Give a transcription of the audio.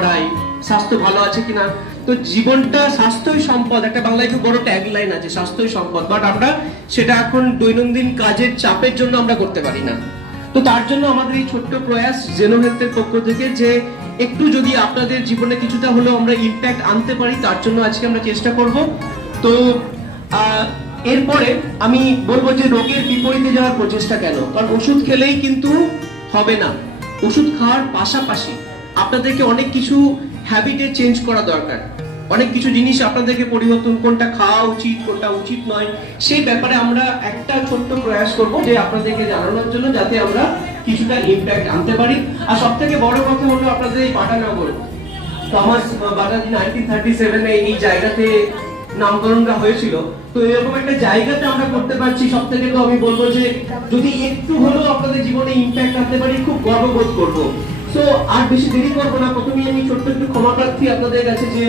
করাই, স্বাস্থ্য ভালো আছে কিনা। তো জীবনটা স্বাস্থ্যই সম্পদ, একটা বাংলায় খুব বড় ট্যাগলাইন আছে, স্বাস্থ্যই সম্পদ, বাট আমরা সেটা এখন দৈনন্দিন কাজের চাপের জন্য আমরা করতে পারি না। তো তার জন্য আমাদের এই ছোট্ট প্রয়াস জেনো হেলথের পক্ষ থেকে যে একটু যদি আপনাদের জীবনে কিছুটা হলেও আমরা ইম্প্যাক্ট আনতে পারি, তার জন্য আজকে আমরা চেষ্টা করব। তো এরপরে আমি বলবো যে রোগের বিপরীতে যাওয়ার প্রচেষ্টা কেন, কারণ ওষুধ খেলেই কিন্তু হবে না। ওষুধ খাওয়ার পাশাপাশি আপনাদেরকে অনেক কিছু হ্যাবিটে চেঞ্জ করা দরকার, অনেক কিছু জিনিস আপনাদেরকে পরিবর্তন, কোনটা খাওয়া উচিত কোনটা উচিত নয়, সেই ব্যাপারে আমরা একটা ছোট্ট প্রয়াস করব যে আপনাদেরকে জানানোর জন্য, যাতে আমরা কিছুটা ইম্প্যাক্ট আনতে পারি। আর সব থেকে বড় কথা হলো আপনাদের এই পাটানগর, থমাস বাটাজি 1937 এই জায়গাতে নামকরণটা হয়েছিল। তো এরকম একটা জায়গাতে আমরা করতে পারছি, সব থেকে তো আমি বলবো যে যদি একটু হলেও আপনাদের জীবনে ইম্প্যাক্ট আনতে পারি, খুব গর্ববোধ করবো। সো আর বেশি দেরি করবো না, প্রথমেই আমি ছোট্ট একটু ক্ষমা প্রার্থী আপনাদের কাছে যে